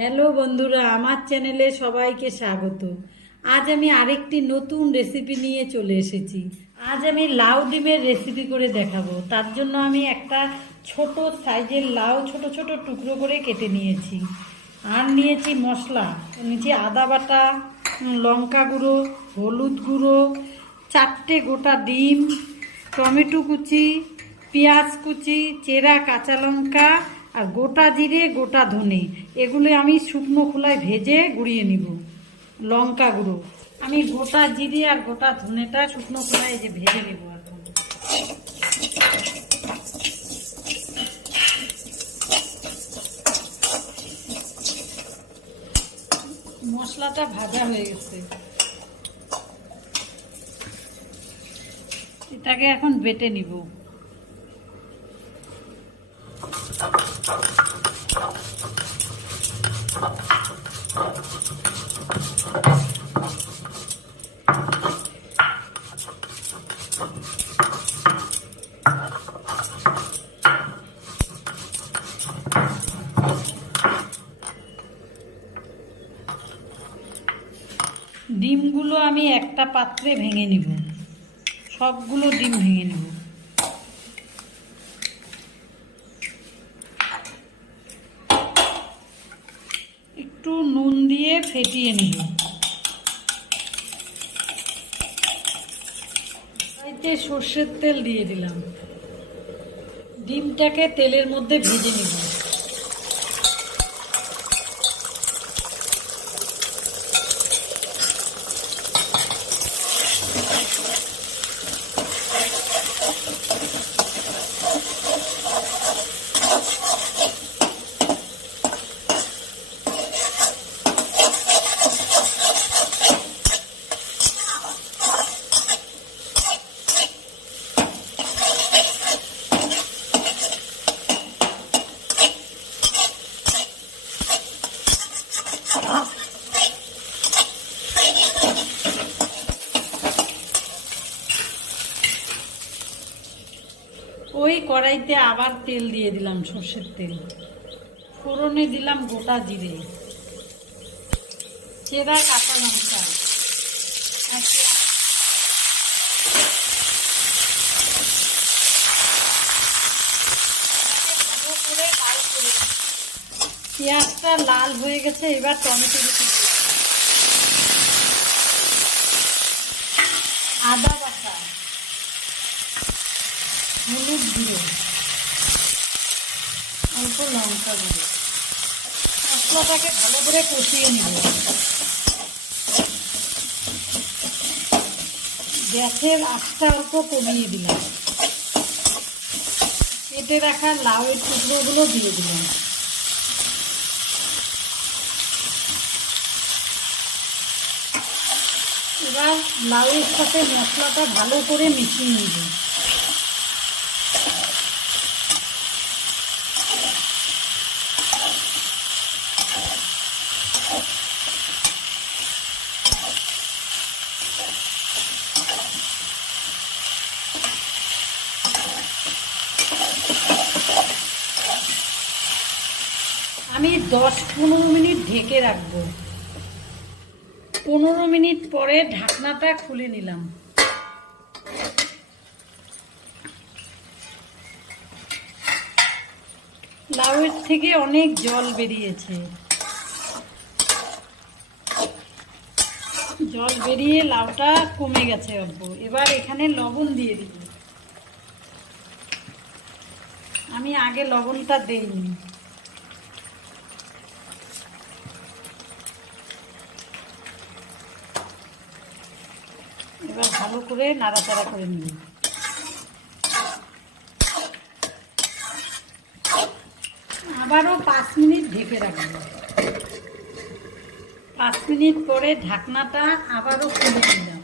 Hello বন্ধুরা, আমার চ্যানেলে সবাইকে স্বাগত। আজ আমি আরেকটি নতুন রেসিপি নিয়ে চলে এসেছি। আজ আমি লাউ ডিমের রেসিপি করে দেখাবো। তার জন্য আমি একটা ছোট সাইজের লাউ ছোট ছোট টুকরো করে কেটে নিয়েছি। আর নিয়েছি মশলা, নিয়েছি আদা বাটা, লঙ্কা গুঁড়ো, হলুদ গুঁড়ো, 4টে গোটা ডিম, টমেটো কুচি, পেঁয়াজ কুচি, চেরা কাঁচা লঙ্কা আর গোটা জিরে, গোটা ধনে। এগুলো আমি শুকনো খোলায় ভেজে গুঁড়িয়ে নিব। লঙ্কা গুঁড়ো আমি গোটা জিরে আর গোটা ধনেটা শুকনো খোলায় যে ভেজে নেব। এখন মশলাটা ভাজা হয়ে গেছে, এটাকে এখন বেটে নিব। ডিমগুলো আমি একটা পাত্রে ভেঙে নিব, সবগুলো ডিম ভেঙে নিব। একটু নুন দিয়ে ফেটিয়ে নিব। এতে সর্ষের তেল দিয়ে দিলাম। ডিমটাকে তেলের মধ্যে ভেজে নিব। ওই কড়াইতে আবার তেল দিয়ে দিলাম, সর্ষের তেল। ফোড়নে দিলাম গোটা জিরে, চেরা কাঁচা লঙ্কা, পেঁয়াজটা লাল হয়ে গেছে। এবার টমেটো কুচি, আদা বাটা, হলুদ গুঁড়ো, অল্প লঙ্কা গুঁড়ো। মশলাটাকে ভালো করে কষিয়ে নিব। গ্যাসের আঁচটা অল্প কমিয়ে দিলাম। কেটে রাখা লাউয়ের টুকরোগুলো দিয়ে দিলাম। এবার লাউয়ের সাথে মশলাটা ভালো করে মিশিয়ে নিব। আমি 10-15 মিনিট ঢেকে রাখবো। 15 মিনিট পরে ঢাকনাটা খুলে নিলাম। লাউয়ের থেকে অনেক জল বেরিয়েছে। জল বেরিয়ে লাউটা কমে গেছে অল্প। এবার এখানে লবণ দিয়ে দিব। আমি আগে লবণটা দেইনি। এবার ভালো করে নাড়াচাড়া করে নিব। আবারও 5 মিনিট ঢেকে রাখবো। 5 মিনিট পরে ঢাকনাটা আবারও খুলে নিলাম।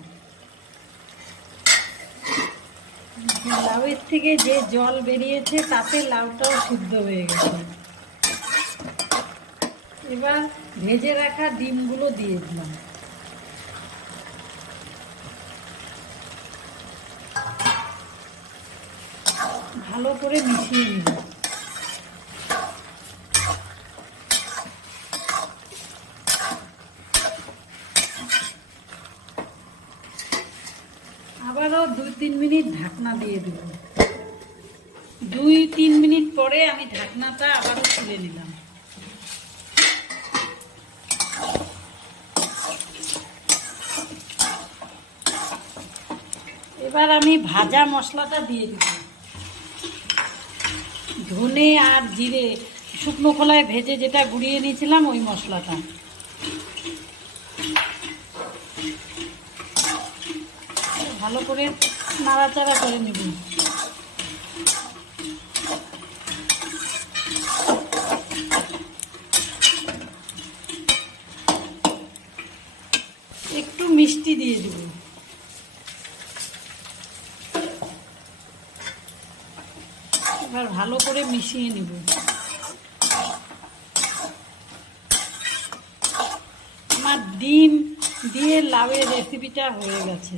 লাউয়ের থেকে যে জল বেরিয়েছে তাতে লাউটাও সিদ্ধ হয়ে গেছে। এবার ভেজে রাখা ডিমগুলো দিয়ে দিলাম। ভালো করে মিশিয়ে নিব। 2-3 মিনিট ঢাকনা দিয়ে দেব। 2-3 মিনিট পরে আমি ঢাকনাটা আবারও খুলে নিলাম। এবার আমি ভাজা মশলাটা দিয়ে দেব। ধনে আর জিরে শুকনো খোলায় ভেজে যেটা গুঁড়িয়ে নিয়েছিলাম ওই মশলাটা। ভালো করে নাড়াচাড়া করে নেব। একটু মিষ্টি দিয়ে দেব। এবার ভালো করে মিশিয়ে নেব। আমার ডিম দিয়ে লাউয়ের রেসিপিটা হয়ে গেছে।